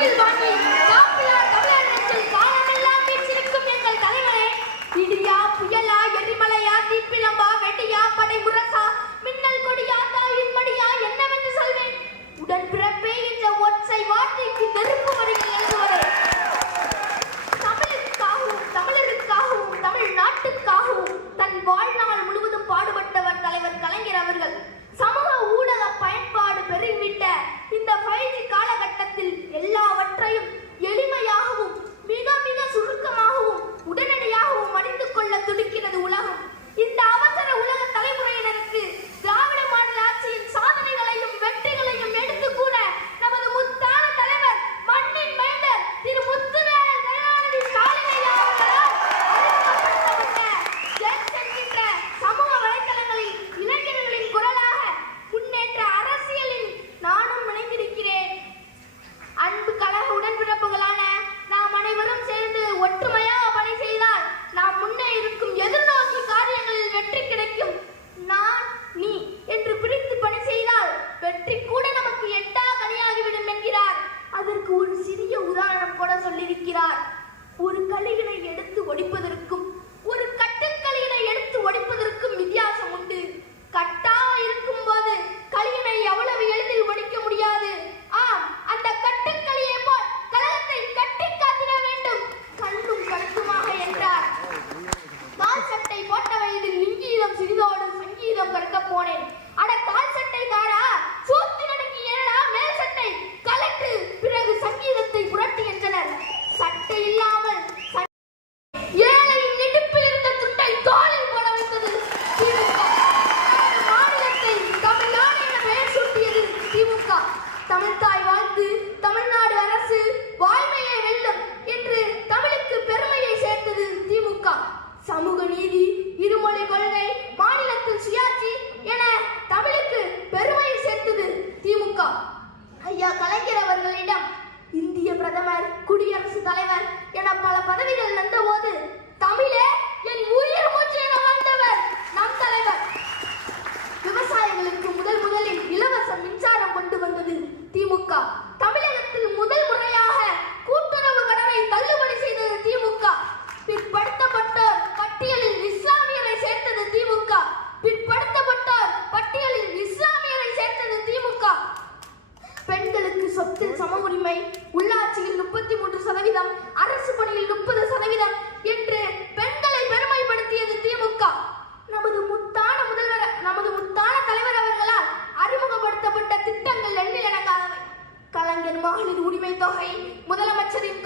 கோயில் வாங்கி காப்பியார் தமிழகத்தில் காலமெல்லாம் வீற்றிருக்கும் எங்கள் தலைவரே, இடியா புயலா எரிமலையா தீப்பிழம்பா வெட்டியா படை முரசா மின்னல் கொடியா தாயின் மடியா என்னவென்று சொல்வேன். உடன்பிறப்பே என்ற ஒற்றை வார்த்தைக்கு நெருப்பு வரிகள் எழுதுவரே. தமிழுக்காகவும் தமிழருக்காகவும் தமிழ் நாட்டுக்காகவும் தன் வாழ்நாள் முழுவதும் பாடுபட்டவர் தலைவர் கலைஞர் அவர்கள். சமூக ஊடக பயன்பாடு பெருகிவிட்ட இந்த 5G காலகட்டத்தில் எல்லாவற்றையும் எளிமையாகவும் மிக மிக சுருக்கமாகவும் உடனடியாகவும் அறிந்து கொள்ள துடிக்கிறது உலகம். இந்த அவசர உலக தலைமுறையினருக்கு திராவிட மாடல் ஆட்சியின் சாதனைகளையும் வெற்றிகளையும் எடுத்து கூற நமது முத்தான தலைவர் மண்ணின் மைந்தர் திரு முத்துவேல் கருணாநிதி ஸ்டாலின் ஐயா அவர்களால் என்கின்ற சமூக வலைத்தளங்களில் இளைஞர்களின் குரலாக முன்னேற்ற அரசியலில் நானும் இணைந்திருக்கிறேன். அன்பு கழக உடன்பிறப்புகளான நாம் அனைவரும் சேர்ந்து ஒற்றுமையாக பணி செய்தால் நாம் முன்னே இருக்கும் எதிர்நோக்கி காரியங்களில் வெற்றி கிடைக்கும். நான் நீ என்று பிரித்து பணி செய்தால் வெற்றி கூட நமக்கு எட்டா கனியாகிவிடும் என்கிறார். அதற்கு ஒரு சிறிய உதாரணம் கூட சொல்லியிருக்கிறார். ஒரு களியினை எடுத்து ஒடிப்பதற்கும் ஒரு கட்டுக்களியினை எடுத்து ஒடிப்பதற்கும் வித்தியாசம் உண்டு. கட்டா இருக்கும் போது களியினை எவ்வளவு எளிதில் ஒடிக்க முடியாது. ஆம், அந்த கட்டுக்களியை போல் கழகத்தை கட்டி காத்திட வேண்டும், கண்ணும் கருத்துமாக என்றார். கால் சட்டை போட்ட வயதில் இங்கீதம் சிறிதோடு சங்கீதம் கற்க போனேன். அட கால் சட்டைக்காரா, சூத்தி நடுங்கி ஏடா மேல் சட்டை கலட்டு, பிறகு சங்கீதத்தை புரட்டு என்றனர். சட்டை இல்லாமல் ஏழையின் இடுப்பில் இருந்த துண்டை தோளில் போட வைத்தது திமுக. மாநிலத்தை தமிழ்நாடு என பெயர் சூட்டியது திமுக. தமிழ்தாய் வாழ்த்து, தமிழ்நாடு அரசு வாய்மையை வெல்லும் என்று தமிழுக்கு பெருமையை சேர்த்தது திமுக. சமூக நீதி, இருமொழி கொள்கை, மாநிலத்தில் சுயாட்சி என தமிழுக்கு பெருமையை சேர்த்தது திமுக. ஐயா கலைஞர் அவர்களிடம் இந்திய பிரதமர், குடியரசுத் தலைவர் என பல பதவிகள் வந்தபோது தமிழே என் உயிர் மூச்சு என வாழ்ந்தவர் நம் தலைவர். விவசாயிகளுக்கு முதலில் இலவச மின்சாரம் கொண்டு வந்தது திமுக. தமிழகத்தில் முதல் முறையாக கூட்டுறவு கடனை தள்ளுபடி செய்தது திமுக. பிற்படுத்தப்பட்டோர் பட்டியலில் இஸ்லாமியரை சேர்த்தது திமுக. பிற்படுத்தப்பட்டோர் பட்டியலில் இஸ்லாமியரை சேர்த்தது திமுக. பெண்களுக்கு சொத்தில் சம உரிமை, உள்ளாட்சியில் 33%, அரசு பணியில் 30% என்று பெண்களை பெருமைப்படுத்தியது திமுக. நமது முத்தான தலைவர் அவர்களால் அறிமுகப்படுத்தப்பட்ட திட்டங்கள் எண்ணிலடங்காதவை. கலைஞர் மகளிர் உரிமை தொகை, முதலமைச்சரின்